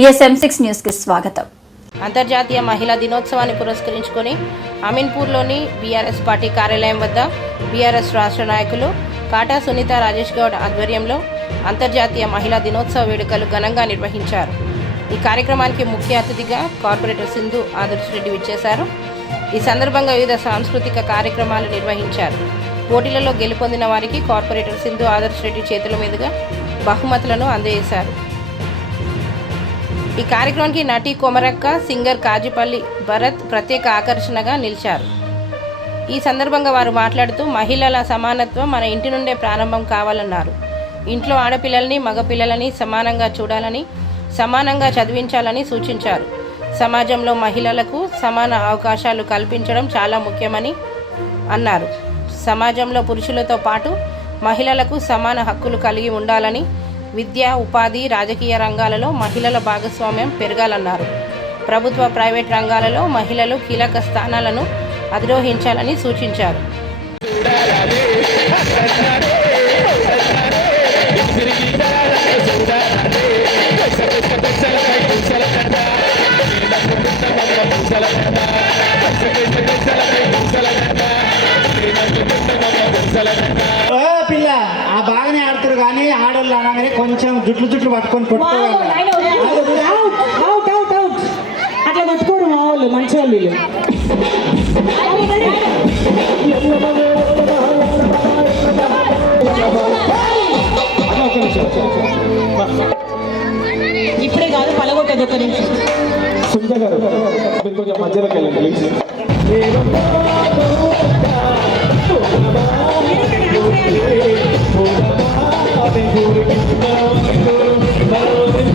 TSM6 news కి స్వాగతం. అంతర్జాతీయ మహిళా దినోత్సవాన్ని పురస్కరించుకొని అమీన్పూర్లోని బీఆర్ఎస్ పార్టీ కార్యాలయం వద్ద బీఆర్ఎస్ రాష్ట్ర నాయకులు కాటా సునీత రాజేష్ గౌడ్ ఆధ్వర్యంలో అంతర్జాతీయ మహిళా దినోత్సవ వేడుకలు ఘనంగా నిర్వహించారు. ఈ కార్యక్రమానికి ముఖ్య అతిథిగా కార్పొరేటర్ సింధు ఆదర్శ్ రెడ్డి విచ్చేశారు. ఈ సందర్భంగా వివిధ సాంస్కృతిక కార్యక్రమాలు నిర్వహించారు. పోటీలలో గెలుపొందిన వారికి కార్పొరేటర్ సింధు ఆదర్శ్ రెడ్డి చేతుల మీదుగా బహుమతులను అందజేశారు. ఈ కార్యక్రమానికి నటి కొమరక్క, సింగర్ కాజిపల్లి భరత్ ప్రత్యేక ఆకర్షణగా నిలిచారు. ఈ సందర్భంగా వారు మాట్లాడుతూ మహిళల సమానత్వం మన ఇంటి నుండే ప్రారంభం కావాలన్నారు. ఇంట్లో ఆడపిల్లల్ని మగపిల్లలని సమానంగా చూడాలని, సమానంగా చదివించాలని సూచించారు. సమాజంలో మహిళలకు సమాన అవకాశాలు కల్పించడం చాలా ముఖ్యమని అన్నారు. సమాజంలో పురుషులతో పాటు మహిళలకు సమాన హక్కులు కలిగి ఉండాలని, విద్య, ఉపాధి, రాజకీయ రంగాలలో మహిళల భాగస్వామ్యం పెరగాలన్నారు. ప్రభుత్వ, ప్రైవేట్ రంగాలలో మహిళలు కీలక స్థానాలను అధిరోహించాలని సూచించారు. పిల్ల ఆ బాగానే ఆడుతారు కానీ ఆడోళ్ళు అనగానే కొంచెం జుట్లు పట్టుకొని కొట్టుకోవాలి. అట్లా కొట్టుకోరు మా వాళ్ళు, మంచి వాళ్ళు. ఇప్పుడే కాదు, పలగొట్టేది ఒక్క నిమిషం. సునీత గారు మీరు కొంచెం మధ్యలోకి వెళ్ళండి. Allah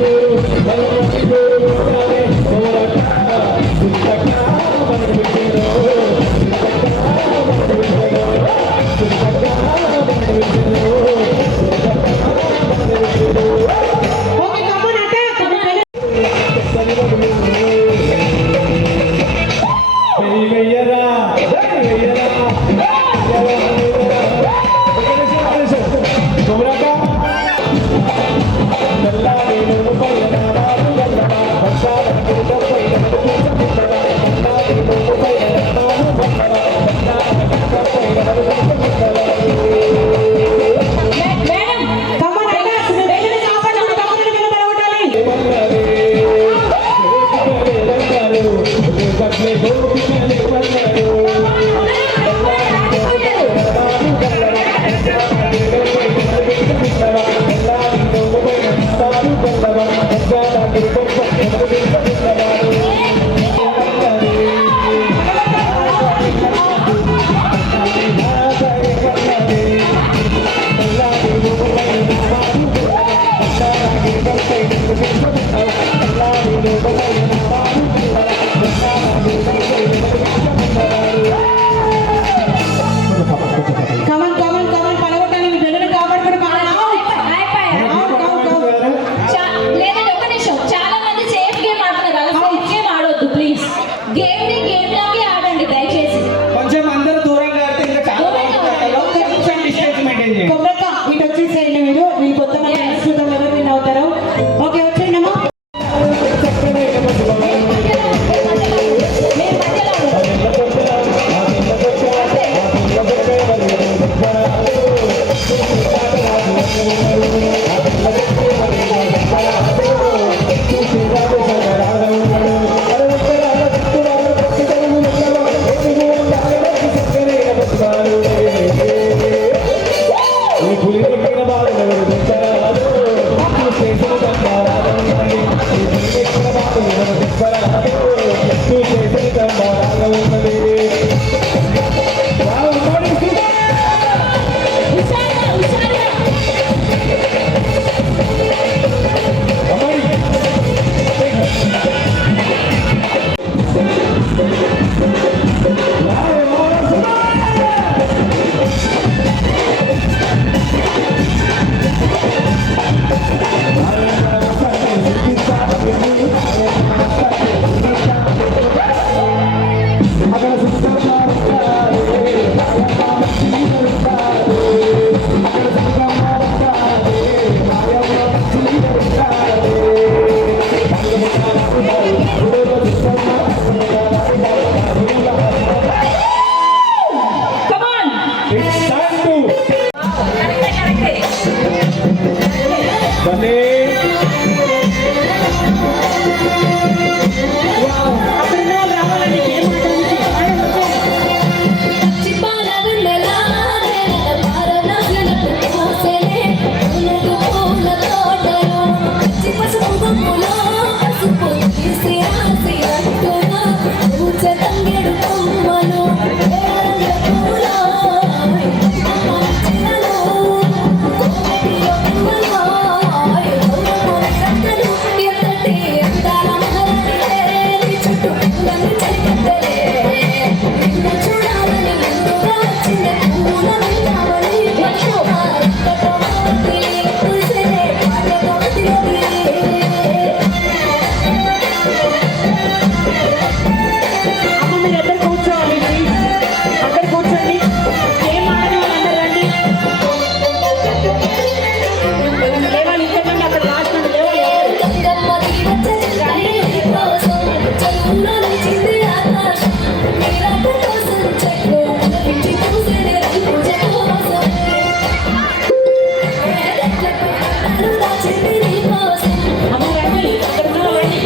అమ్మ రండి, ఇక్కడ ఉన్న రండి.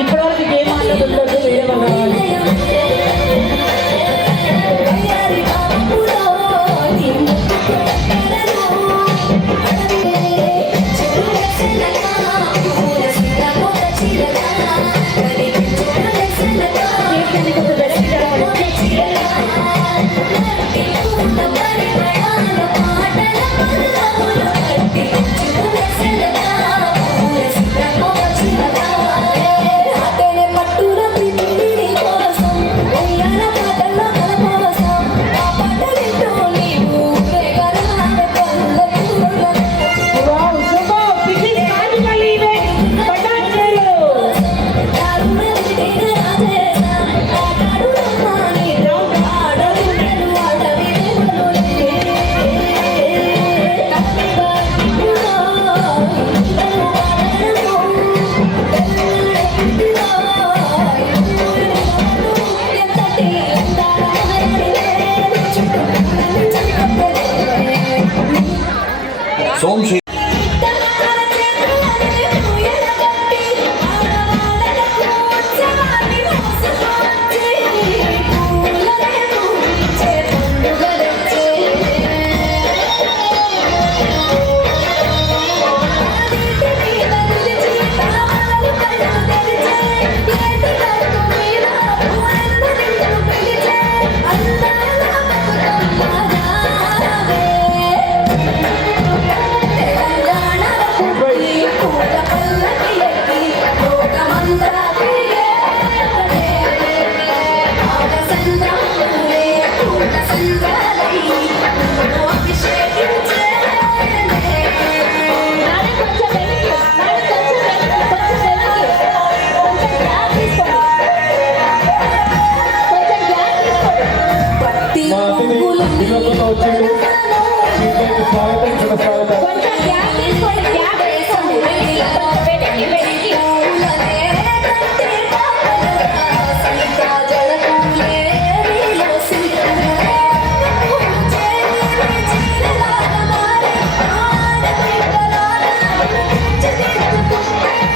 ఇప్పటివరకు గేమ్ ఆడలేదు, వేరే వాళ్ళు రావాలి. Wow, super! This is Kajipalli event. Patancheru. Somasri మా అతిథి వినోదంగా వచ్చిండు సీట్లకి స్వాగతం చిన్న స్వాగతం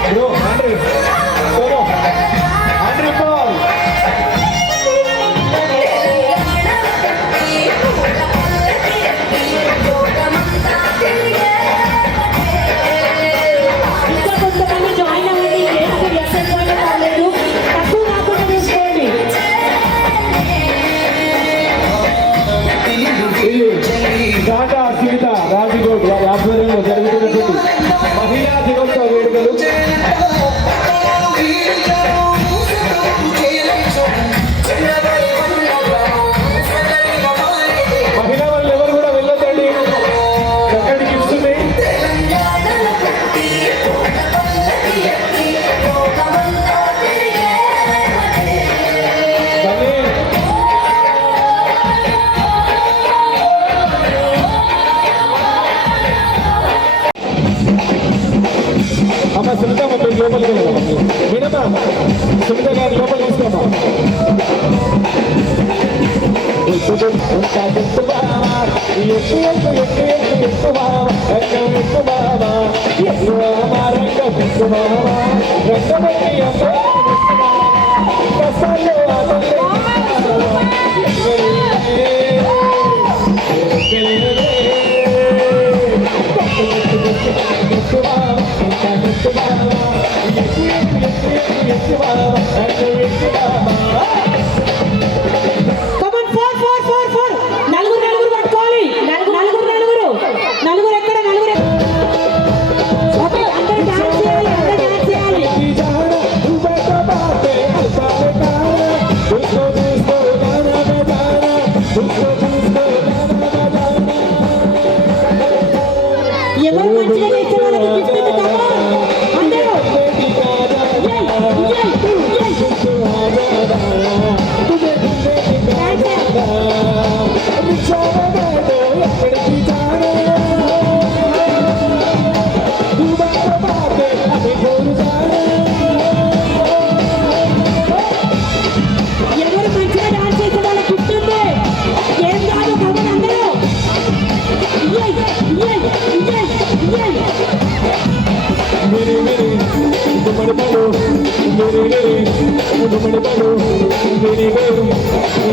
బ్రో ఆండ్రీ సోనో ఆండ్రీ పాల్ ఇంకా కొంతమంది జాయిన్ అవ్వండి. గేమ్స్ లెసన్ జాయిన్ కాలేదు, తక్కువ కాకుండా తీసుకోండి. ఇది టాటా సునీత రాజగోడ్ వారి ఆధ్వర్యంలో జరుగుతున్నటువంటి మహిళా దినోత్సవ వేడుకలు మహిళా వాళ్ళు ఎవరు కూడా వెళ్ళొద్దండి, చక్కటి గిఫ్ట్స్ ఉన్నాయి. కానీ అమ్మ సునీత మొత్తం లోపలికి వెళ్ళాలి వినమా సునీత గారి లోపలికి తీసుకోమా Come on, 4, 4, 4, 4. నలుగురు పట్టుకోవాలి. నలుగురు ఎక్కడ? ఓకే, అందరూ డాన్స్ చేయాలి. ముడిపడు వినిగరు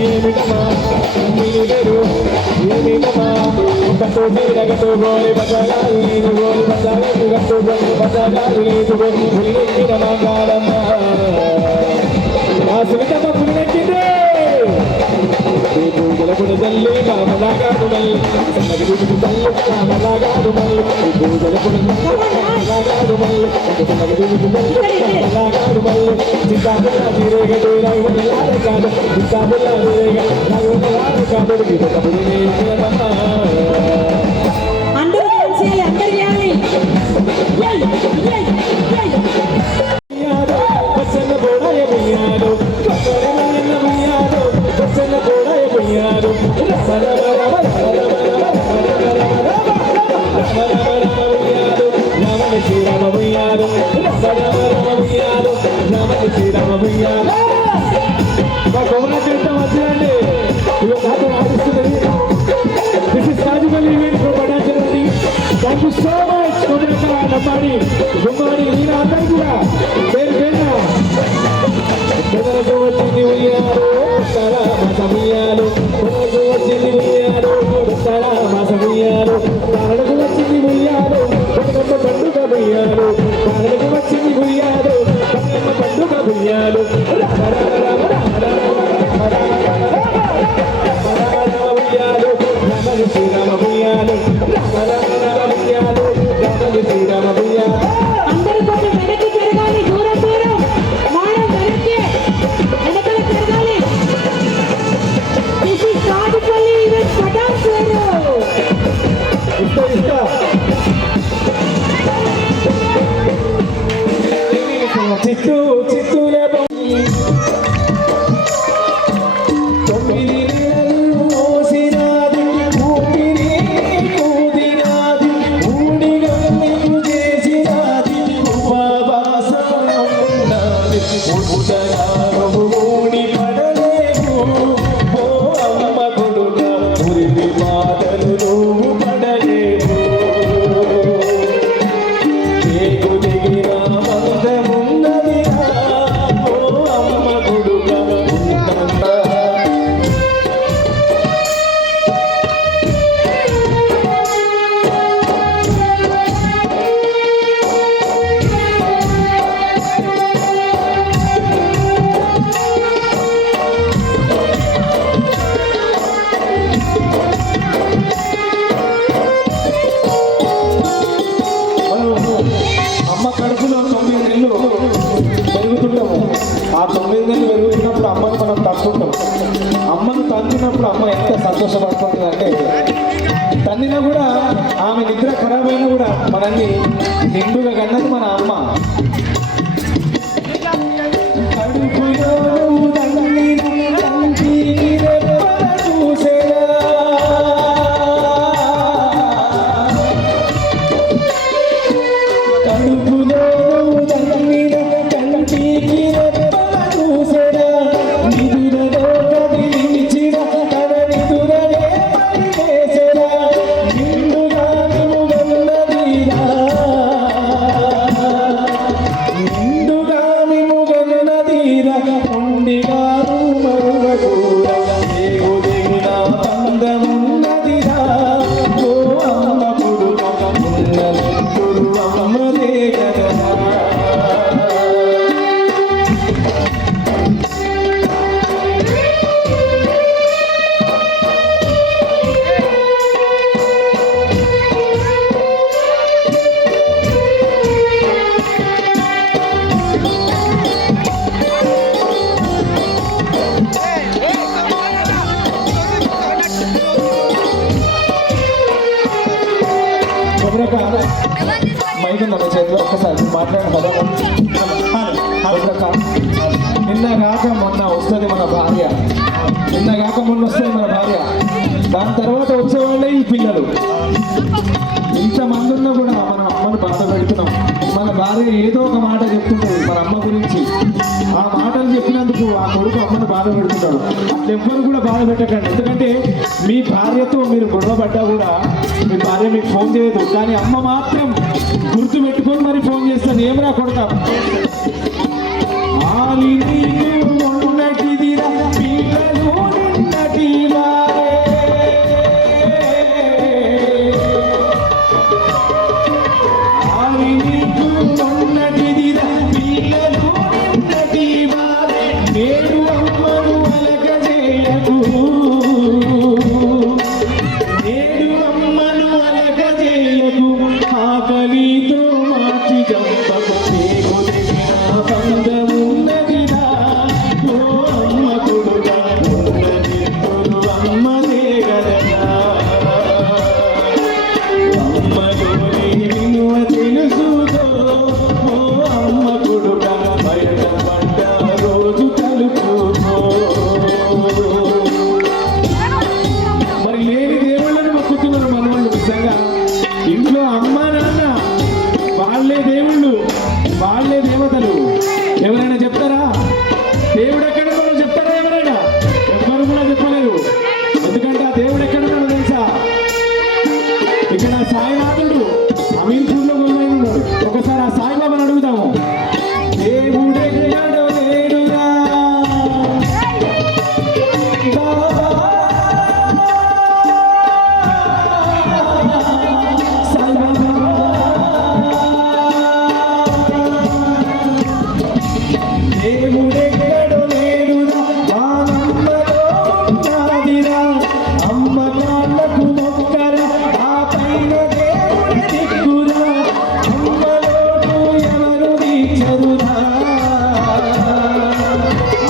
ఏమిటమా వినిగరు ఏమిటమా కట్టు తీరగట్టు గోలి బజారు లేదు గోలి బజారు గట్టు గోలి బజారు లేదు గోలి పులినెక్కిన మంగారమ్మ ఆ సునీతమ్మ పులినెక్కింది పూజలకుడు తల్లి కామలాగాడు మల్లి సన్నగిరి తల్లి కామలాగాడు మల్లి పూజలకుడు కామలాగాడు మల్లి సన్నగిరి తల్లి కామలాగాడు మల్లి చిత్తాపుల్ల తీరేగడు రాగులాడ కాదు చిత్తాపుల్ల తీరేగ రాగులాడ కాదు కబురు నేర్చుకున్నమ్మ అందరూ కలిసి అందరు చేయాలి పచ్చన్న బోడాయ బియ్యాలు పచ్చన్న బియ్యాలు పచ్చన్న బోడాయ బియ్యాలు రామని శ్రీరామ బియ్యాలు రామని శ్రీరామ బియ్యాలు మా కొమరా జీవితం వచ్చిందండి ఇవి నాతో ఆడిస్తున్నది this is Rajamouli event from పటాచరండి థ్యాంక్ యూ సో మచ్ కొమరక్క నమ్మాడి గుమ్మాడి నేను అందరూ కూడా పేరు పేరున పెదలకు వచ్చింది ఉయ్యారు తరా మాసముయ్యారు పెదలకు వచ్చింది ఉయ్యారు తరా మాసముయ్యారు తారలకు వచ్చింది ఉయ్యారు పెదకమ్మ పండుగ ఉయ్యారు తారలకు వచ్చింది ఉయ్యారు పెదకమ్మ పండుగ ఉయ్యారు రామని శ్రీరామ ఉయ్యాలు రామని శ్రీరామ ఉయ్యాలు అందరూ కొంచెం వెనక్కి తిరగాలి దూరం దూరం మాడం వెనక్కి వెనకల తిరగాలి this is Kajupalli event Patancheru ఇస్తా చిత్తూ చిత్తూలే తొమ్మిది నెలలు మోసినాది ఊపిరి ఊదినాది ఊడిగా నీకు చేసినాది ఉపవాసం ఉన్నది ఉదరాము ఊడి పడలేవు ఓ అమ్మ కొడుక ఉరిమి మాటలు నువ్వు పడలేవు ఏగు దిగిన మందమున్నదిరా ఓ అమ్మ కొడుక ఉన్నంత అమ్మ కడుపులో 9 నెలలు పెరుగుతుంటాము. ఆ 9 నెలలు పెరుగుతున్నప్పుడు అమ్మను మనం తట్టుకుంటాం. అమ్మను తందినప్పుడు అమ్మ ఎంత సంతోషపడుతుంది అంటే తన్నినా కూడా ఆమె నిద్ర ఖరాబ్ అయినా కూడా మనల్ని నిండుగా కన్నది మన అమ్మ. కడుపులో తన్నిన తండ్రి రెప్పల చూసేరా కడుపులో తన్నిన కంటికి రెప్పల చూసేరా నిదురలో కదిలించిన తన నిదురనే పనిచేసేరా నిండుగా నిముగన్నదిరా నిండుగా నిముగన్నదిరా ఉండిగారు మరువకూరా ఏగు దిగిన బంధమున్నదిరా ఓ అమ్మ పుడుక ఉన్నది అమ్మదే కదా కొమరక్క మైక్ ఉందా చేతిలో ఒక్కసారి మాట్లాడిన పదం కొమరక్క నిన్న కాక మొన్న వస్తుంది మన భార్య నిన్న కాక మొన్న వస్తుంది మన భార్య దాని తర్వాత వచ్చేవాళ్ళే ఈ పిల్లలు ఇంతమంది ఉన్నా కూడా మన అమ్మను బాధ పెడుతున్నాం మన భార్య ఏదో ఒక మాట చెప్తుంటుంది మన అమ్మ గురించి ఆ మాటలు చెప్పినందుకు ఆ కొడుకు అమ్మను బాధ పెడుతున్నాడు అట్లెవ్వరు కూడా బాధ పెట్టకండి ఎందుకంటే మీ భార్యతో మీరు గొడవ పడ్డా కూడా మీ భార్య మీకు ఫోన్ చేయదు కానీ అమ్మ మాత్రం గుర్తు పెట్టుకొని మరి ఫోన్ చేస్తుంది ఏమరా కొడతా దేవుడెక్కడో లేడురా వానమ్మలో ఉన్నాదిరా అమ్మ కాళ్ళకు మొక్కరా ఆ పైన దేవుడి దిక్కురా అమ్మలోటు ఎవరు తీర్చరురా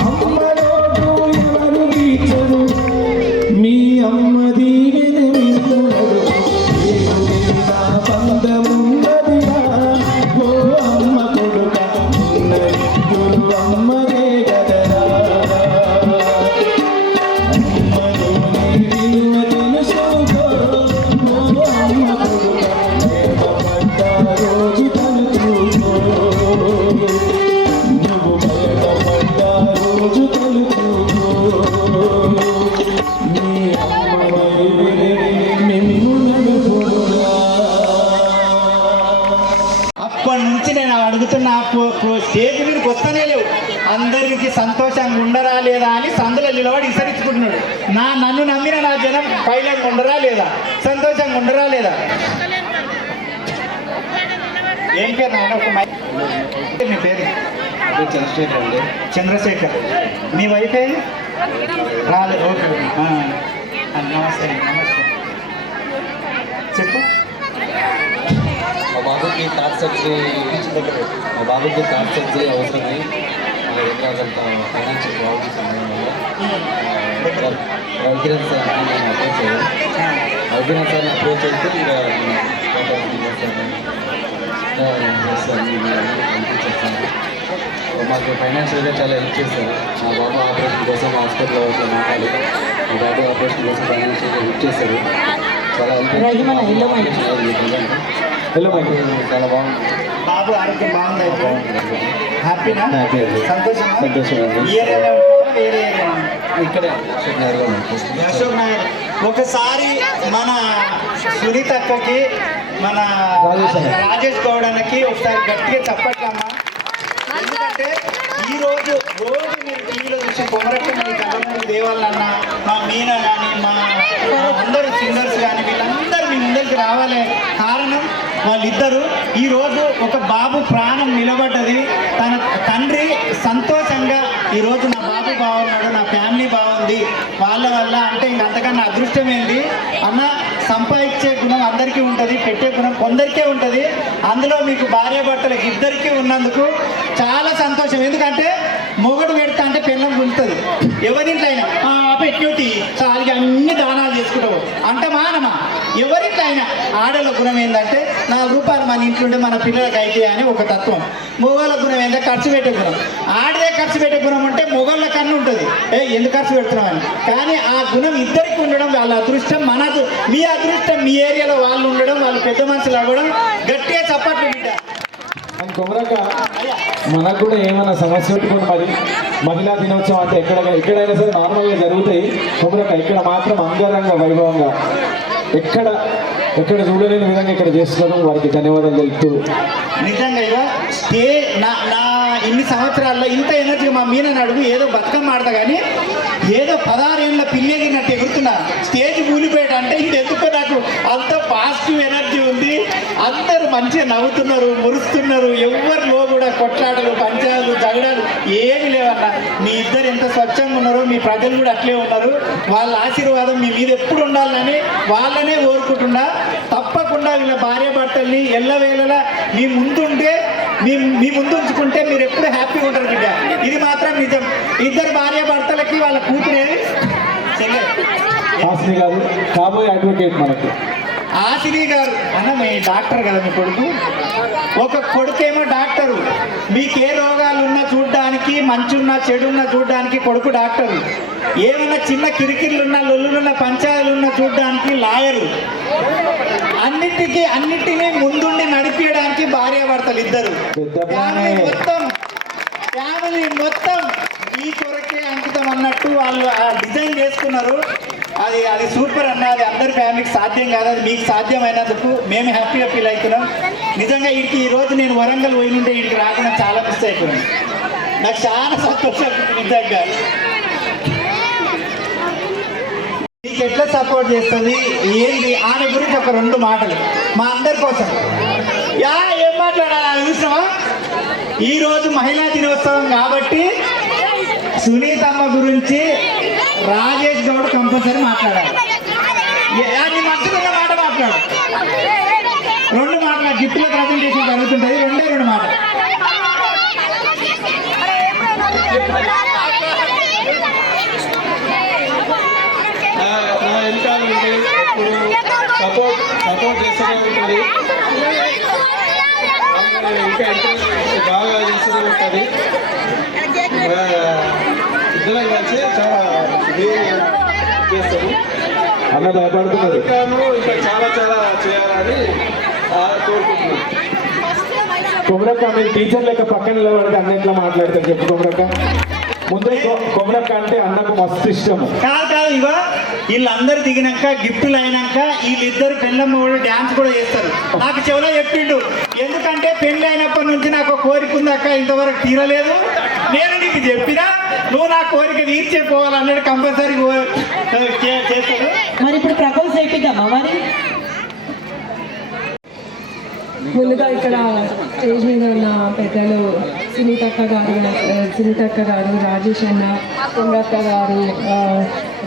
అమ్మలోటు ఎవరు తీర్చరు మీ అమ్మ దీవెన వినుడు దేవుడిగా బంధమున్నదిరా ఓ అమ్మ కొడుక ఉన్నదిద్దురు అమ్మదే గదరా అమ్మలోని విలువ తెలుసుకో ఓ అమ్మ కొడుక ప్రేమపడ్డ రోజు తలుచుకో నువ్వు బయటపడ్డ రోజు తలుచుకో నీ అమ్మ నిన్ను నడుపురా. అప్పటి నుంచి నేను అడుగుతున్న స్టేజ్ మీదకి వస్తూనే లేవు. అందరికి సంతోషంగా ఉండరా లేదా అని సందులో నిలబడి విసరించుకుంటున్నాడు. నన్ను నమ్మిన నా జనం పైలట్ ఉండరా లేదా, సంతోషంగా ఉండరా లేదా? ఏం పేరు నాయన? ఒక మీ పేరు? చంద్రశేఖర్ అండి. చంద్రశేఖర్. మీ వైఫ్ ఏది? రాలేదు. ఓకే నమస్తే నమస్తే. చెప్పు. మా బాబుకి హార్ట్ సర్జరీ అవసరమై మా దగ్గర కొంత ఫైనాన్షియల్ ప్రాబ్లమ్స్ ఉండడం వల్ల రవికిరణ్ సార్ నేను అప్రోచ్ అయ్యాను. రవికిరణ్ సార్ని అప్రోచ్ అయితే ఇంకా చేస్తాను. మాకు ఫైనాన్షియల్గా చాలా హెల్ప్ చేశారు. మా బాబు ఆపరేషన్ కోసం హాస్పిటల్లో మాట్లాడి మా బాబు ఆపరేషన్ కోసం ఫైనాన్షియల్గా హెల్ప్ చేశారు. చాలా హెల్ప్ చాలా బాగుంది. బాబు ఆరోగ్యం బాగుంది. హ్యాపీనా? హ్యాపీ అండి. సంతోషం. సంతోషం అండి. ఈ ఏరియాలో ఉంటారా? వేరే ఏరియా? ఇక్కడే అశోక్ నగర్లో ఉంటుంది. అశోక్ నగర్. ఒకసారి మన సునీత అక్కకి, మన రాజేష్ గౌడ్ అన్నకి ఒకసారి గట్టిగా చెప్పట్లమ్మా. ఎందుకంటే రోజు మీరు టీవీలో చూసి కొమరక్క మీ కళ్ళమూరి దేవాలన్న, మా మీనా కానీ, మా అందరూ సింగర్స్ కానీ వీళ్ళందరూ మీ ముందరికి రావాలి. కారణం వాళ్ళిద్దరూ ఈరోజు ఒక బాబు ప్రాణం నిలబడ్డది. తన తండ్రి సంతోషంగా ఈరోజు నా బాబు బాగున్నాడు, నా ఫ్యామిలీ బాగుంది వాళ్ళ వల్ల అంటే ఇంక అంతకన్నా అదృష్టం ఏంటి అన్న. సంపాదించే గుణం అందరికీ ఉంటుంది, పెట్టే గుణం కొందరికే ఉంటుంది. అందులో మీకు భార్యాభర్తలకు ఇద్దరికీ ఉన్నందుకు చాలా సంతోషం. ఎందుకంటే మొగడు పెడతా అంటే పెళ్ళం గుంటుంది. ఎవరింట్లో అయినా పెట్టి చాలిగా అన్ని దానాలు చేసుకుంటావు అంటే మానమా. ఎవరింట్లో అయినా ఆడల గుణం ఏంటంటే 4 రూపాయలు మన ఇంట్లో ఉంటే మన పిల్లలకి అయితే అని ఒక తత్వం. మొగోళ్ళ గుణం ఏంటంటే ఖర్చు పెట్టే గుణం. ఆడదే ఖర్చు పెట్టే గుణం ఉంటే మొగోళ్ళ కన్నా ఉంటుంది, ఎందుకు ఖర్చు పెడుతున్నామని. కానీ ఆ గుణం ఇద్దరికి ఉండడం వాళ్ళ అదృష్టం. మీ అదృష్టం మీ ఏరియాలో వాళ్ళు ఉండడం, వాళ్ళు పెద్ద మనుషులు అవ్వడం. గట్టిగా చప్పట్లు బిడ్డ. కొమరక్క మనకు కూడా ఏమైనా సమస్య పెట్టుకుని మరి మహిళా దినోత్సవం అంటే ఎక్కడైనా సరే నార్మల్గా జరుగుతాయి. కొమరక్క ఇక్కడ మాత్రం అంగరంగ వైభవంగా ఎక్కడ చూడలేని విధంగా ఇక్కడ చేస్తున్నాం. వారికి ధన్యవాదాలు తెలుపుతూ నిజంగా ఇక నా ఇన్ని సంవత్సరాల్లో ఇంత ఎనర్జీ మా మీనని అడుగు ఏదో బతుకమ్మ ఆడతా కానీ ఏదో 16 ఏళ్ళ పిల్లెగినట్టు ఎగురుతున్నా. స్టేజ్ కూలిపోయాడు అంటే ఇది ఎందుకో నాకు అంత పాజిటివ్ ఎనర్జీ ఉంది. అందరూ మంచిగా నవ్వుతున్నారు, మురుస్తున్నారు. ఎవరిలో కూడా కొట్లాటలు, పంచాలు, జగడాలు ఏమి లేవన్నా. మీ ఇద్దరు ఎంత స్వచ్ఛంగా ఉన్నారో మీ ప్రజలు కూడా అట్లే ఉన్నారు. వాళ్ళ ఆశీర్వాదం మీ మీద ఎప్పుడు ఉండాలని వాళ్ళనే కోరుకుంటున్నా. తప్పకుండా వీళ్ళ భార్యాభర్తల్ని ఎల్లవేళలా మీ ముందుంటే మీ ముందు ఉంచుకుంటే మీరు ఎప్పుడు హ్యాపీగా ఉంటారు బిడ్డ. ఇది మాత్రం నిజం. ఇద్దరు భార్యాభర్తలకి వాళ్ళ కూతురేది హాసిని గారు కాబోయే అడ్వకేట్ మనకి. హాసిని గారు అన్న మీ డాక్టర్ కదా మీ కొడుకు. ఒక కొడుకేమో డాక్టరు, మీకే రోగాలు ఉన్నా చూడ్డానికి, మంచున్నా చెడున్నా చూడ్డానికి కొడుకు డాక్టరు. ఏమన్నా చిన్న కిరికిర్లున్నా, లొల్లులున్నా, పంచాయతీలున్నా చూడ్డానికి లాయరు. అన్నిటినీ ముందుండి నడిపించడానికి భార్యాభర్తలు ఇద్దరు. ఫ్యామిలీ మొత్తం ఈ కొరకే అంకితం అన్నట్టు వాళ్ళు డిజైన్ చేసుకున్నారు. అది సూపర్ అన్న. అది అందరి ఫ్యామిలీకి సాధ్యం కాదు, అది మీకు సాధ్యమైనందుకు మేము హ్యాపీగా ఫీల్ అవుతున్నాం. నిజంగా వీడికి ఈరోజు నేను వరంగల్ పోయి ఉంటే వీడికి రాకుండా చాలా మిస్ అయిపోయింది. నాకు చాలా సంతోషం. నిజంగా మీకు ఎట్లా సపోర్ట్ చేస్తుంది ఏంటి ఆమె గురించి ఒక 2 మాటలు మా అందరి కోసం. ఏం మాట్లాడాలి చూసినావా? ఈరోజు మహిళా దినోత్సవం కాబట్టి సునీతమ్మ గురించి రాజేష్ గౌడ్ కంపల్సరీ మాట్లాడాలి. నీ మనసుకున్న మాట మాట్లాడు. 2 మాటలు గిఫ్ట్ల ప్రజెంటేషన్ జరుగుతుంటుంది. 2 మాటలు. నా వెనకాల ఉంటే ఎప్పుడు సపోర్ట్ చేస్తూనే ఉంటుంది. ఇంకా బాగా చేస్తూనే ఉంటుంది. ఇద్దరం కలిసి చాలా చేస్తాము. అన్న భయపడుతున్నారు. ఇంకా చాలా చేయాలని కోరుకుంటున్నాను. కొమరక్క మీరు టీచర్ లెక్క పక్కన నిలబడితే అన్న ఎట్లా మాట్లాడతారు చెప్పు కొమరక్క. ముందే కొమరక్క అంటే అన్నకు మస్తు ఇష్టము. కాదు ఇవా వీళ్ళందరూ దిగినాక గిఫ్ట్లు అయినాక వీళ్ళిద్దరు పెళ్ళమ్మ కూడా డ్యాన్స్ కూడా చేస్తారు. నాకు చెవులో చెప్పిండు, ఎందుకంటే పెళ్ళి అయినప్పటి నుంచి నాకు కోరిక ఉంది అక్క, ఇంతవరకు తీరలేదు. నేను నీకు చెప్పినా నువ్వు నా కోరిక తీర్చే పోవాలన్నాడు. కంపల్సరీ చేస్తాడు. మరి ఇప్పుడు ప్రపోజ్ చేపిద్దామా మరి? ముందుగా ఇక్కడ స్టేజ్ మీద ఉన్న పెద్దలు సునీతక్క గారు, రాజేష్ అన్న, కొమరక్క గారు,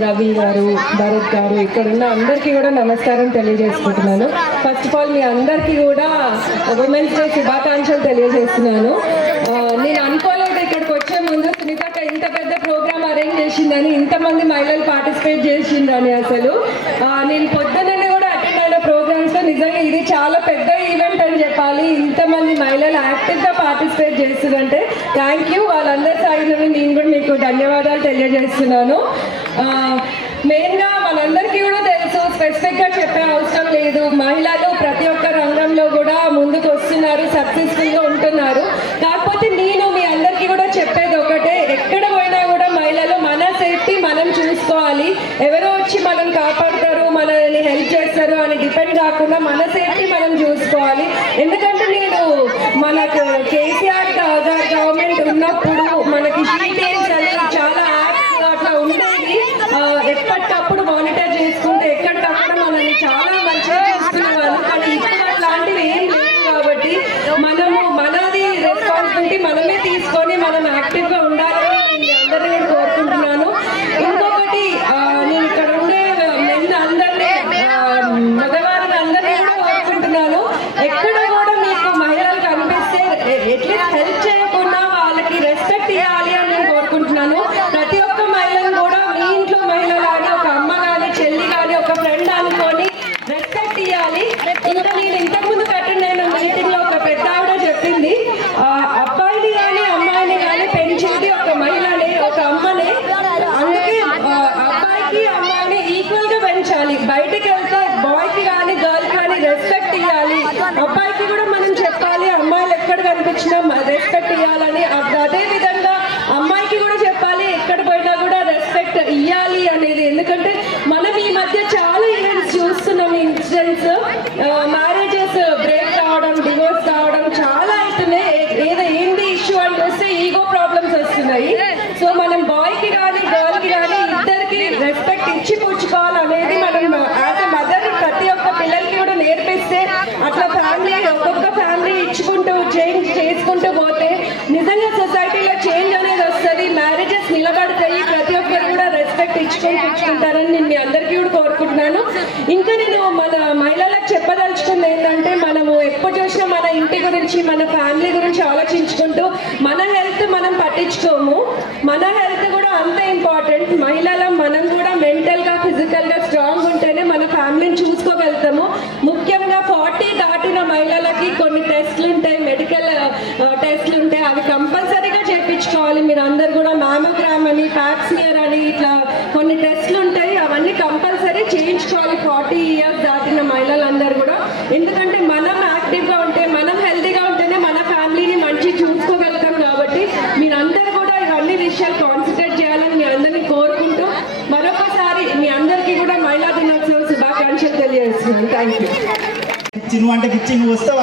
రవి గారు, భరత్ గారు, ఇక్కడ ఉన్న అందరికీ కూడా నమస్కారం తెలియజేసుకుంటున్నాను. ఫస్ట్ ఆఫ్ ఆల్ మీ అందరికీ కూడా ఉమెన్స్ డే శుభాకాంక్షలు తెలియజేస్తున్నాను. నేను అనుకోలేదు ఇక్కడికి వచ్చే ముందు సునీతక్క ఇంత పెద్ద ప్రోగ్రామ్ అరేంజ్ చేసిందని, ఇంతమంది మహిళలు పార్టిసిపేట్ చేసిందని. అసలు నేను పొద్దున్నే కూడా అటెండ్ అయిన ప్రోగ్రామ్స్లో నిజంగా ఇది చాలా పెద్ద ఈవెంట్ అని చెప్పాలి. ఇంతమంది మహిళలు యాక్టివ్గా పార్టిసిపేట్ చేస్తుందంటే థ్యాంక్ యూ. వాళ్ళందరి సైడ్ నుండి నేను కూడా మీకు ధన్యవాదాలు తెలియజేస్తున్నాను. మెయిన్గా మనందరికీ కూడా తెలుసు, స్పెసిఫిక్గా చెప్పే అవసరం లేదు, మహిళలు ప్రతి ఒక్క రంగంలో కూడా ముందుకు వస్తున్నారు, సక్సెస్ఫుల్గా ఉంటున్నారు. కాకపోతే నేను మీ అందరికీ కూడా చెప్పేది ఒకటే, ఎక్కడ పోయినా కూడా మహిళలు మన సేఫ్టీ మనం చూసుకోవాలి. ఎవరో వచ్చి మనం కాపాడతారు, మనల్ని హెల్ప్ చేస్తారు అని డిపెండ్ కాకుండా మన సేఫ్టీ మనం చూసుకోవాలి. ఎందుకంటే నేను మనకు కేసీఆర్ గవర్నమెంట్ ఉన్నప్పుడు మనకి డీటెయిల్స్ అనేది చాలా యాప్స్ అట్లా ఉండేది. ఎప్పటికప్పుడు మానిటర్ చేసుకుంటే ఎక్కడికప్పుడు మనల్ని చాలా మంచిగా చూసుకునేవాళ్ళు. కానీ ఇప్పుడు అట్లాంటివి ఏం లేవు కాబట్టి మనది రెస్పాన్సిబిలిటీ మనమే తీసుకొని మనం యాక్టివ్గా ఉండాలని నేను అందరినీ కోరుకుంటున్నాను. ఇంకొకటి నేను ఇక్కడ ఉండే మగవారిని అందరినీ కూడా కోరుకుంటున్నాను, ఎక్కడ కూడా మీకు మహిళలు కనిపిస్తే ఎట్లీస్ట్ హెల్ప్ చేయకుండా వాళ్ళకి రెస్పెక్ట్ ఇవ్వాలి అని నేను కోరుకుంటున్నాను. ప్రతి ఒక్క మహిళను కూడా మీ ఇంట్లో మహిళ కానీ, ఒక అమ్మ కానీ, చెల్లి కానీ, ఒక ఫ్రెండ్ అనుకొని రెస్పెక్ట్ ఇవ్వాలి. ఇంకా నేను ఇంతకుముందు అటెండ్ అయిన మీటింగ్లో ఒక పెద్ద ఆవిడ చెప్పింది, అబ్బాయిని కానీ అమ్మాయిని కానీ పెంచేది ఒక మహిళనే, ఒక అమ్మనే. అందుకే అబ్బాయికి అమ్మాయిని ఈక్వల్గా పెంచాలి. బయటకు వెళ్తే బాయ్కి కానీ గర్ల్ కానీ రెస్పెక్ట్ ఇవ్వాలి. అబ్బాయికి కూడా మనం చెప్పాలి అమ్మాయిలు ఎక్కడ కనిపించినా రెస్పెక్ట్ ఇవ్వాలని. అదే విధంగా అమ్మాయికి కూడా చెప్పాలి ఎక్కడ పోయినా కూడా రెస్పెక్ట్ ఇవ్వాలి అనేది. ఎందుకంటే మనం ఈ మధ్య చాలా ఈవెంట్స్ చూస్తున్నాం, ఇన్సిడెంట్స్, మ్యారేజెస్ బ్రేక్ కావడం, డివోర్స్ కావడం చాలా అవుతున్నాయి. ఏంటి ఇష్యూ అని చూస్తే ఈగో ప్రాబ్లమ్స్ వస్తున్నాయి. సో మనం బాయ్కి కానీ గర్ల్కి కానీ ఇద్దరికి రెస్పెక్ట్ ఇచ్చి పుచ్చుకోవాలనేది మనం యాజ్ ఎ మదర్ ప్రతి ఒక్క పిల్లలకి కూడా నేర్పిస్తే, అట్లా ఫ్యామిలీ ఒక్కొక్క ఫ్యామిలీ ఇచ్చుకుంటూ చేంజ్ చేసుకుంటూ పోతే నిజంగా సొసైటీలో చేంజ్ అనేది వస్తుంది. మ్యారేజెస్ నిలబడతాయి, ప్రతి ఒక్కరు కూడా రెస్పెక్ట్ ఇచ్చుకొని పుచ్చుకుంటారని నేను మీ అందరికీ కూడా కోరుకుంటున్నాను. ఇంకా నేను మన మహిళలకు చెప్పదలుచుకుంది ఏంటంటే, మనము ఎప్పుడు చూసినా మన ఇంటి గురించి, మన ఫ్యామిలీ గురించి ఆలోచించుకుంటూ మన హెల్త్ మనం పట్టించుకోము. మన హెల్త్ కూడా అంత ఇంపార్టెంట్. మహిళల మనం కూడా మెంటల్గా, ఫిజికల్గా స్ట్రాంగ్ ఉంటేనే మన ఫ్యామిలీని చూసుకోగలుగుతాము. ముఖ్యంగా 40 దాటిన మహిళలకి కొన్ని టెస్ట్లు ఉంటాయి, మెడికల్ టెస్ట్లు ఉంటాయి, అవి కంపల్సరీగా చేయించుకోవాలి. మీరు అందరు కూడా మ్యామోగ్రామ్ అని, ప్యాప్స్మియర్ అని ఇట్లా కొన్ని టెస్ట్లు ఉంటాయి, అవన్నీ కంపల్సరీ చేయించుకోవాలి 40 ఇయర్స్ దాటిన మహిళలందరూ కూడా. ఎందుకంటే మనం యాక్టివ్గా ఉంటే, మనం హెల్తీగా ఉంటేనే మన ఫ్యామిలీని మంచి చూసుకోగలుగుతాం. కాబట్టి మీరందరూ కూడా ఇవన్నీ విషయాలు కాన్సన్ట్రేట్ చేయాలని మీ అందరినీ కోరుకుంటూ మరొకసారి మీ అందరికీ కూడా మహిళా దినోత్సవ శుభాకాంక్షలు తెలియజేస్తున్నాను. Thank you. నువ్వు అంటే పిచ్చి, నువ్వు వస్తావు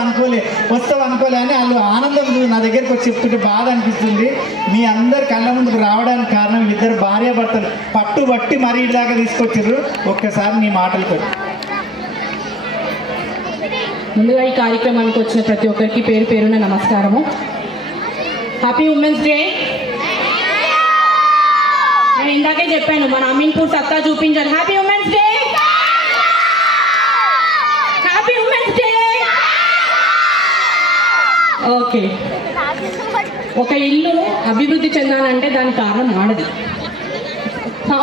అనుకోలే అని వాళ్ళు ఆనందం నా దగ్గరికి వచ్చి చెప్తుంటే బాధ అనిపిస్తుంది. మీ అందరు కళ్ళ ముందుకు రావడానికి కారణం ఇద్దరు భార్యాభర్తలు పట్టుబట్టి మరీ దాకా తీసుకొచ్చారు. ఒక్కసారి నీ మాటలతో. ముందుగా ఈ కార్యక్రమానికి వచ్చిన ప్రతి ఒక్కరికి పేరు పేరున నమస్కారము. Happy women's day. నేను ఇందాకే చెప్పాను మన అమీన్పూర్ సత్తా చూపించాలి. Happy women's day, happy women's day. Okay, ఒక ఇల్లు అభివృద్ధి చెందాలంటే దానికి కారణం ఆడది.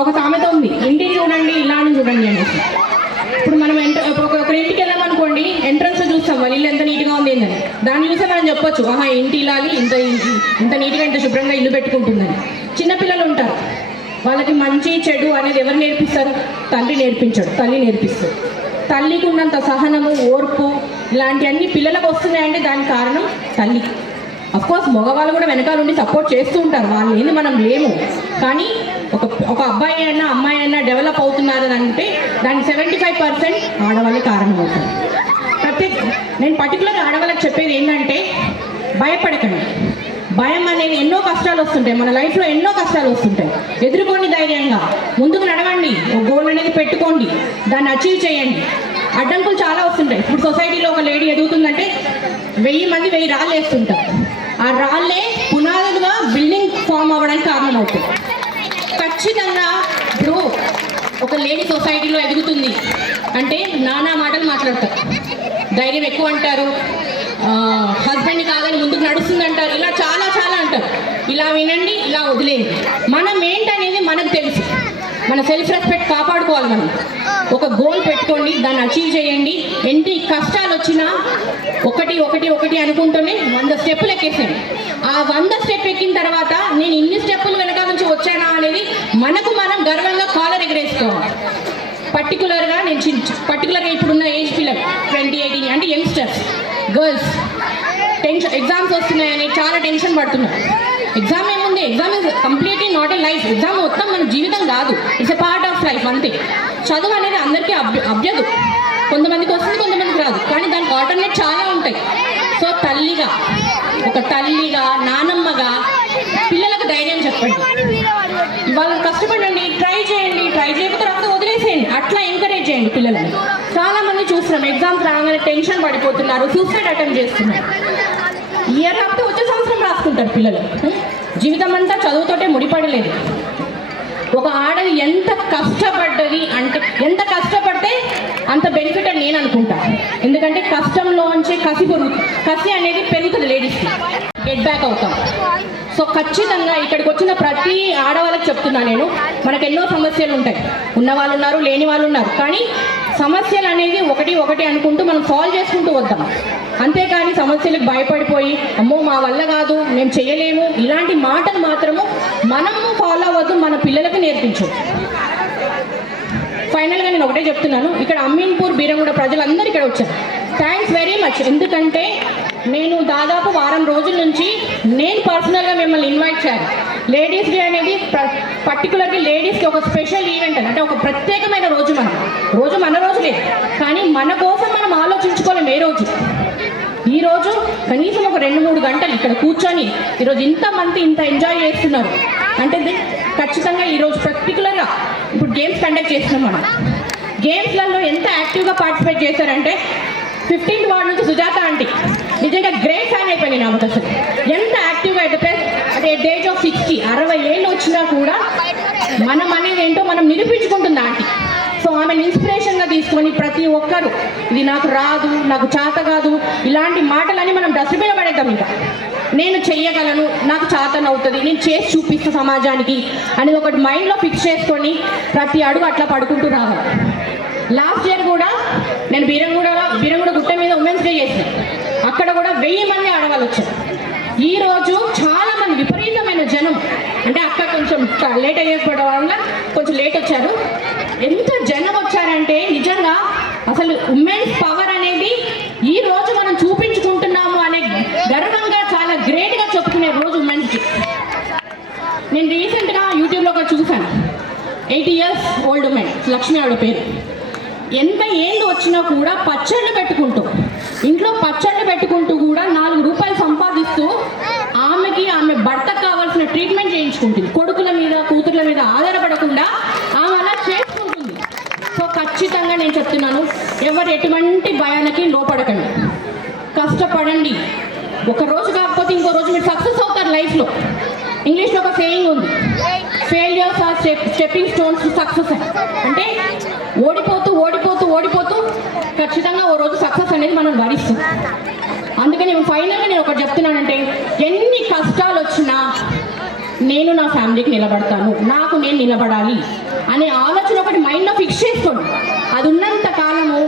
ఒక సామెత ఉంది, ఇంటిని చూడండి ఇల్లాని చూడండి అనేసి. ఇప్పుడు మనం ఒక ఇంటికి వెళ్ళామనుకోండి, ఎంట్రన్స్ చూస్తాం వాళ్ళ ఇల్లు ఎంత నీట్గా ఉంది ఏందని. దాన్ని చూస్తే మనం చెప్పొచ్చు, ఆహా ఇంటి ఇల్లాలి ఇంత నీట్గా ఇంత శుభ్రంగా ఇల్లు పెట్టుకుంటుందని. చిన్నపిల్లలు ఉంటారు, వాళ్ళకి మంచి చెడు అనేది ఎవరు నేర్పిస్తారు? తండ్రి నేర్పించాడు, తల్లి నేర్పిస్తారు. తల్లికి ఉన్నంత సహనము, ఓర్పు ఇలాంటివన్నీ పిల్లలకు వస్తున్నాయంటే దానికి కారణం తల్లి. అఫ్కోర్స్ మగవాళ్ళు కూడా వెనకాల ఉండి సపోర్ట్ చేస్తూ ఉంటారు, వాళ్ళు ఏంది మనం లేము. కానీ ఒక అబ్బాయి అయినా అమ్మాయి అయినా డెవలప్ అవుతున్నారు అంటే దానికి 75% ఆడవాళ్ళే కారణం అవుతుంది. నేను పర్టికులర్గా ఆడవాళ్ళకి చెప్పేది ఏంటంటే, భయపడకండి. భయం అనేది ఎన్నో కష్టాలు వస్తుంటాయి, మన లైఫ్లో ఎన్నో కష్టాలు వస్తుంటాయి. ఎదుర్కోండి ధైర్యంగా, ముందుకు నడవండి, ఒక గోల్ అనేది పెట్టుకోండి, దాన్ని అచీవ్ చేయండి. అడ్డంకులు చాలా వస్తుంటాయి. ఇప్పుడు సొసైటీలో ఒక లేడీ ఎదుగుతుందంటే 1000 మంది 1000 రాళ్ళు వేస్తుంటారు. ఆ రాళ్ళే పునాదులుగా బిల్డింగ్ ఫామ్ అవ్వడానికి కారణం అవుతుంది. ఖచ్చితంగా ఇప్పుడు ఒక లేడీ సొసైటీలో ఎదుగుతుంది అంటే నానా మాటలు మాట్లాడతారు, ధైర్యం ఎక్కువ అంటారు, హస్బెండ్ని కాదని ముందుకు నడుస్తుంది అంటారు, ఇలా చాలా చాలా అంటారు. ఇలా వినండి, ఇలా వదిలేయండి. మనం ఏంటనేది మనకు తెలుసు. మన సెల్ఫ్ రెస్పెక్ట్ కాపాడుకోవాలి. మనం ఒక గోల్ పెట్టుకోండి, దాన్ని అచీవ్ చేయండి. ఎన్ని కష్టాలు వచ్చినా ఒకటి అనుకుంటూనే 100 స్టెప్పులు ఎక్కేసాను. ఆ 100 స్టెప్ ఎక్కిన తర్వాత నేను ఇన్ని స్టెప్పులు వెనక నుంచి వచ్చానా అనేది మనకు మనం గర్వంగా కాలర్ ఎగరేసుకోవాలి. పర్టికులర్గా ఇప్పుడున్న ఏజ్ పిల్లలు 20-18 అంటే యంగ్స్టర్స్, గర్ల్స్ టెన్షన్, ఎగ్జామ్స్ వస్తున్నాయని చాలా టెన్షన్ పడుతున్నారు. ఎగ్జామ్ ఏముంది, exam is completely not a life. Exam మొత్తం మన జీవితం కాదు, it's a part of life అంతే. చదువు అనేది అందరికీ అభ్యదు, కొంతమందికి వస్తుంది కొంతమందికి రాదు, కానీ దానికి ఆల్టర్నేట్ చాలా ఉంటాయి. సో ఒక తల్లిగా నానమ్మగా పిల్లలకు ధైర్యం చెప్పండి, వాళ్ళు కష్టపడండి, ట్రై చేయకపోతే తర్వాత వదిలేసేయండి, అట్లా ఎంకరేజ్ చేయండి పిల్లలని. చాలా మంది చూస్తున్నాం ఎగ్జామ్స్ రాగానే టెన్షన్ పడిపోతున్నారు, సూసైడ్ అటెంప్ట్ చేస్తున్నారు. ఇయర్ రాకపోతే వచ్చే సంవత్సరం రాసుకుంటారు పిల్లలు. జీవితం అంతా చదువుతోటే ముడిపడలేదు. ఒక ఆడది ఎంత కష్టపడ్డది అంటే, ఎంత కష్టపడితే అంత బెనిఫిట్ అని నేను అనుకుంటా. ఎందుకంటే కష్టంలోంచి కసి అనేది పెరుగుతుంది లేడీస్కి, గెట్ బ్యాక్ అవుతాం. సో ఖచ్చితంగా ఇక్కడికి వచ్చిన ప్రతి ఆడవాళ్ళకి చెప్తున్నా నేను, మనకు ఎన్నో సమస్యలు ఉంటాయి, ఉన్న వాళ్ళు ఉన్నారు, లేని వాళ్ళు ఉన్నారు. కానీ సమస్యలు అనేది ఒకటి అనుకుంటూ మనం సాల్వ్ చేసుకుంటూ వద్దాం. అంతేకాని సమస్యలకు భయపడిపోయి అమ్మో మా వల్ల కాదు, మేము చేయలేము, ఇలాంటి మాటలు మాత్రము మనము ఫాలో అవ్వద్దు, మన పిల్లలకు నేర్పించు. ఫైనల్గా నేను ఒకటే చెప్తున్నాను, ఇక్కడ అమీన్పూర్ బీరంగూడ ప్రజలందరూ ఇక్కడ వచ్చారు, థ్యాంక్స్ వెరీ మచ్. ఎందుకంటే నేను దాదాపు వారం రోజుల నుంచి నేను పర్సనల్గా మిమ్మల్ని ఇన్వైట్ చేయాలి. లేడీస్ డే అనేది పర్టికులర్గా లేడీస్కి ఒక స్పెషల్ ఈవెంట్ అంటే ఒక ప్రత్యేకమైన రోజు. మన రోజులే, కానీ మన కోసం మనం ఆలోచించుకోలేము. ఈ రోజు కనీసం ఒక 2-3 గంటలు ఇక్కడ కూర్చొని ఈరోజు ఇంతమంది ఇంత ఎంజాయ్ చేస్తున్నారు అంటే ఖచ్చితంగా ఈరోజు పర్టికులర్గా ఇప్పుడు గేమ్స్ కండక్ట్ చేస్తున్నాం. మనం గేమ్స్లలో ఎంత యాక్టివ్గా పార్టిసిపేట్ చేశారంటే 15th వార్డ్ నుంచి సుజాత ఆంటీ నిజంగా గ్రేట్ ఫ్యాన్ అయిపోయింది నాకు. అసలు ఎంత యాక్టివ్గా అయితే అంటే ఏజ్ ఆఫ్ 60 ఏళ్ళు వచ్చినా కూడా మనం అనేది ఏంటో మనం నిరూపించుకుంటుంది ఆంటీ. సో ఆమెను ఇన్స్పిరేషన్గా తీసుకొని ప్రతి ఒక్కరు ఇది నాకు రాదు, నాకు చేత కాదు, ఇలాంటి మాటలని మనం డస్ట్బిన్ పడేద్దాం. ఇంకా నేను చెయ్యగలను, నాకు చేతనవుతుంది, నేను చేసి చూపిస్తా సమాజానికి అనేది ఒకటి మైండ్లో ఫిక్స్ చేసుకొని ప్రతి అడుగు అట్లా పడుకుంటూ రావాలి. లాస్ట్ ఇయర్ కూడా నేను బీరంగూడ గుట్ట మీద ఉమెన్స్ డే చేశాను. అక్కడ కూడా 1000 మంది ఆడవాళ్ళు వచ్చారు. ఈరోజు చాలా మంది విపరీతమైన జనం, అంటే అక్కడ కొంచెం లేట్ అయ్యేసుకోవడం వల్ల కొంచెం లేట్ వచ్చారు. ఎంత జనం వచ్చారంటే నిజంగా అసలు ఉమెన్స్ పవర్ అనేది ఈ రోజు మనం చూపించుకుంటున్నాము అనే గర్వంగా చాలా గ్రేట్గా చెప్పుకునే రోజు ఉమెన్స్ డే. నేను రీసెంట్గా యూట్యూబ్లో కూడా చూశాను, 80 years ఓల్డ్ ఉమెన్, లక్ష్మి ఆవిడ పేరు. 80 ఏళ్ళు వచ్చినా కూడా పచ్చళ్ళు పెట్టుకుంటూ ఇంట్లో పచ్చళ్ళు పెట్టుకుంటూ కూడా 4 రూపాయలు సంపాదిస్తూ ఆమె భర్తకు కావాల్సిన ట్రీట్మెంట్ చేయించుకుంటుంది. కొడుకుల మీద కూతుర్ల మీద ఆధారపడకుండా ఆమె అలా చేసుకుంటుంది. సో ఖచ్చితంగా నేను చెప్తున్నాను, ఎవరు ఎటువంటి భయానికి లోపడకండి, కష్టపడండి. ఒక రోజు కాకపోతే ఇంకో రోజు మీరు సక్సెస్ అవుతారు లైఫ్లో. ఇంగ్లీష్లో ఒక సేయింగ్ ఉంది, failures are stepping stones to success. అంటే ఓడిపోతూ ఓడిపోతూ ఓడిపోతూ ఖచ్చితంగా ఓ రోజు సక్సెస్ అనేది మనం భరిస్తాం. అందుకని ఫైనల్గా నేను ఒకటి చెప్తున్నానంటే, ఎన్ని కష్టాలు వచ్చినా నేను నా ఫ్యామిలీకి నిలబడతాను, నాకు నేను నిలబడాలి అనే ఆలోచన ఒకటి మైండ్లో ఫిక్స్ చేసుకోండి. అది ఉన్నంత కాలము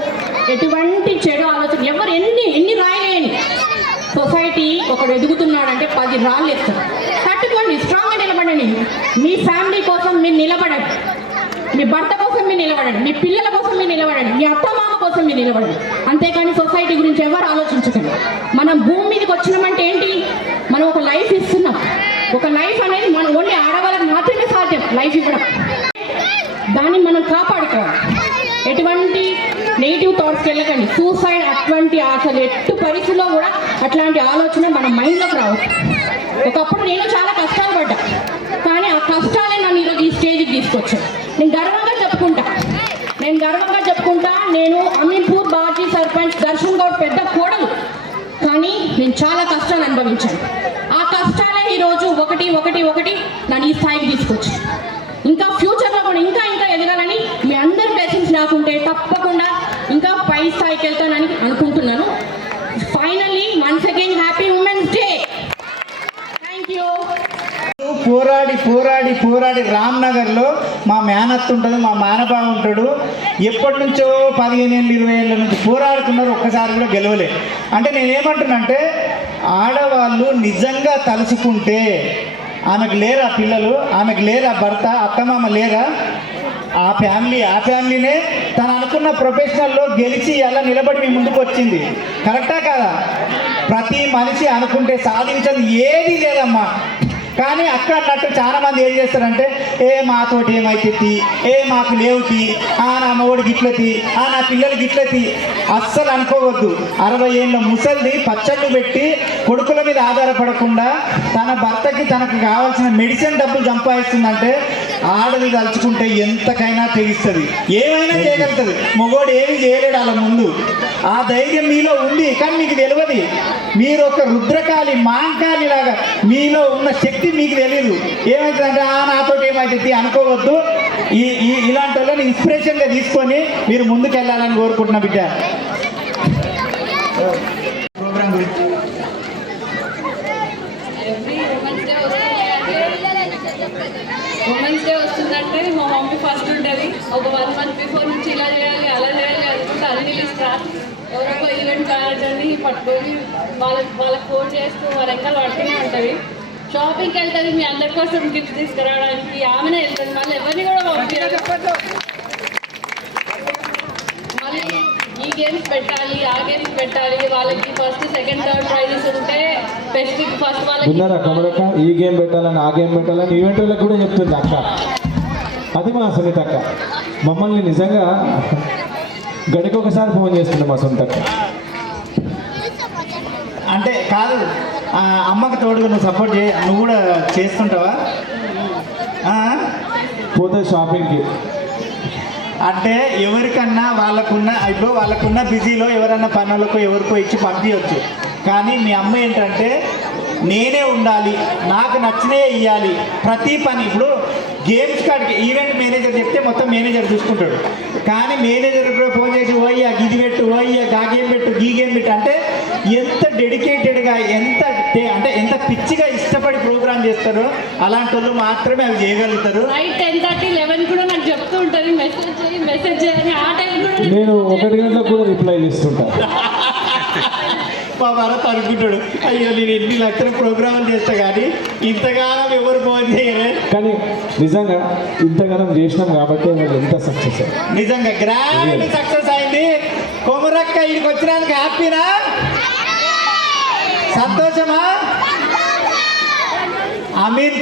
ఎటువంటి చెడు ఆలోచన ఎవరు ఎన్ని రాయలేని సొసైటీ ఒకడు ఎదుగుతున్నాడంటే 10 రాళ్ళు వేస్తారు. తట్టుకోండి, స్ట్రాంగ్గా నిలబడండి. మీ ఫ్యామిలీ కోసం మీరు నిలబడండి, మీ భర్త కోసం మీరు నిలబడండి, మీ పిల్లల కోసం మీరు నిలబడండి, మీ అత్తమామ కోసం మీరు నిలబడండి. అంతేకాని సొసైటీ గురించి ఎవరు ఆలోచించకండి. మనం భూమి మీదకి వచ్చినామంటే ఏంటి, మనం ఒక లైఫ్ ఇస్తున్నాం. ఒక లైఫ్ అనేది మనం ఓన్లీ ఆడవాళ్ళకి మాత్రమే సాధ్యం లైఫ్ ఇవ్వడం. దాన్ని మనం కాపాడుకోవాలి. ఎటువంటి నెగిటివ్ థాట్స్కి వెళ్ళకండి. సూసైడ్ అటువంటి అసలు ఎట్టు పరిస్థితుల్లో కూడా అట్లాంటి ఆలోచన మన మైండ్లోకి రావచ్చు. ఒకప్పుడు నేను చాలా కష్టాలు పడ్డా, కానీ ఆ కష్టాలే నన్ను ఈరోజు ఈ స్టేజ్కి తీసుకొచ్చాను. నేను గర్వంగా చెప్పుకుంటా. నేను అమీన్పూర్ బాజీ సర్పంచ్ దర్శన్ గౌడ్ పెద్ద కోడలు, కానీ నేను చాలా కష్టాలు అనుభవించాను. ఆ కష్టాలే ఈరోజు ఒకటి నన్ను ఈ స్థాయికి తీసుకొచ్చి, ఇంకా ఫ్యూచర్లో కూడా ఇంకా ఎదగాలని మీ అందరి బ్లెస్సింగ్స్ నాకుంటే తప్పకుండా ఇంకా పై స్థాయికి వెళ్తానని అనుకుంటున్నాను. Finally once again happy women's day. Thank you. పోరాడి రామ్నగర్లో మా మేనత్త ఉంటుంది, మా మేనబావ ఉంటాడు. ఎప్పటి నుంచో 15 ఏళ్ళు 20 ఏళ్ళ నుంచి పోరాడుతున్నారు, ఒక్కసారి కూడా గెలవలే. అంటే నేనేమంటున్నానంటే, ఆడవాళ్ళు నిజంగా తలుచుకుంటే, ఆమెకు లేరా పిల్లలు, ఆమెకు లేరా భర్త, అత్తమామ లేరా, ఆ ఫ్యామిలీనే తను అనుకున్న ప్రొఫెషనల్లో గెలిచి అలా నిలబడి మీ ముందుకు వచ్చింది. కరెక్టా కాదా? ప్రతి మనిషి అనుకుంటే సాధించదు ఏది లేదమ్మా. కానీ అక్క అన్నట్టు చాలా మంది ఏం చేస్తారంటే, మాతోటి ఏమైతుంది, మాకు లేవుతి, నా మోడి గిట్లతి, నా పిల్లలు గిట్లతి. అస్సలు అనుకోవద్దు. 60 ఏళ్ళ ముసలిది పచ్చళ్ళు పెట్టి కొడుకుల మీద ఆధారపడకుండా తన భర్తకి తనకు కావాల్సిన మెడిసిన్ డబ్బులు సంపాదిస్తుందంటే, ఆడది తలుచుకుంటే ఎంతకైనా తెగిస్తుంది, ఏమైనా చేయగలుగుతుంది. మగోడు ఏమి చేయలేడు అలా ముందు. ఆ ధైర్యం మీలో ఉంది, కానీ మీకు తెలియదు. మీరు ఒక రుద్రకాళి మాంకాళి లాగా మీలో ఉన్న శక్తి మీకు తెలియదు. ఏమవుతుందంటే నాతోటి ఏమవుతుంది అనుకోవద్దు. ఇలాంటి వాళ్ళని ఇన్స్పిరేషన్గా తీసుకొని మీరు ముందుకు వెళ్ళాలని కోరుకుంటున్నా బిడ్డ. ప్రోగ్రామ్ గురించి ఉమెన్స్ డే వస్తుందంటే మా మమ్మీ ఫస్ట్ ఉంటుంది. ఒక 1 month బిఫోర్ నుంచి ఇలా చేయాలి అలా చేయాలి అనుకుంటే అన్ని లిస్ట్ రాసి ఎవరొక ఈవెంట్ మేనేజర్ని పట్టుకొని వాళ్ళకి ఫోన్ చేస్తూ వాళ్ళ వెనకాల పడుతూనే ఉంటుంది. షాపింగ్కి వెళ్తుంది మీ అందరి కోసం గిఫ్ట్ తీసుకురావడానికి, ఆమెనే వెళ్తుంది. మళ్ళీ ఎవరిని కూడా పంపించాలి. మళ్ళీ ఈ గేమ్స్ పెట్టాలి, ఆ గేమ్స్ పెట్టాలి. వాళ్ళకి ఫస్ట్ సెకండ్ థర్డ్ ప్రైజెస్ ఉంటే స్పెసిఫిక్ ఫస్ట్ వాళ్ళకి ఈ గేమ్ పెట్టాలని, ఆ గేమ్ పెట్టాలని ఈవెంట్ వాళ్ళకి కూడా చెప్తుంది అక్క. అది మా సునీత అక్క. మమ్మల్ని నిజంగా గడికి ఒకసారి ఫోన్ చేస్తుంది మా సొంత అక్క. అంటే కాదు, అమ్మకి తోడుగా నువ్వు సపోర్ట్ నువ్వు కూడా చేస్తుంటావా? పోతే షాపింగ్కి అంటే ఎవరికన్నా వాళ్ళకున్న బిజీలో ఎవరన్నా పనులకు ఎవరికో ఇచ్చి పంపించవచ్చు. కానీ మీ అమ్మ ఏంటంటే, నేనే ఉండాలి, నాకు నచ్చినే ఇవ్వాలి ప్రతి పని. ఇప్పుడు గేమ్స్ కాడికి ఈవెంట్ మేనేజర్ చెప్తే మొత్తం మేనేజర్ చూసుకుంటాడు. కానీ మేనేజర్ కూడా ఫోన్ చేసి ఓయ్యా గిది పెట్టు, ఓయ్యా గా గేమ్ పెట్టు, గీ గేమ్ పెట్టు అంటే ఎంత డెడికేటెడ్గా, ఎంత పిచ్చిగా ఇష్టపడి ప్రోగ్రామ్ చేస్తారో అలాంటి వాళ్ళు మాత్రమే అవి చేయగలుగుతారు. నైట్ 10:30, 11 కూడా నాకు చెప్తూ ఉంటుంది మెసేజ్ చేయని. ఆ టైం కూడా నేను 1 గంటలకు కూడా రిప్లై ఇస్తుంటాను. మా భరత్ అనుకుంటాడు, అయ్యో నేను ఎన్ని లక్షల ప్రోగ్రాములు చేస్తా కానీ ఇంతగానం ఎవరు ఫోన్ చేయలే. కానీ నిజంగా ఇంతగానం చేసినాం కాబట్టి ఎంత సక్సెస్, నిజంగా గ్రాండ్ సక్సెస్ అయింది. కొమరక్క ఇక్కడికి వచ్చినందుకు హ్యాపీనా, సంతోషమా? అమీన్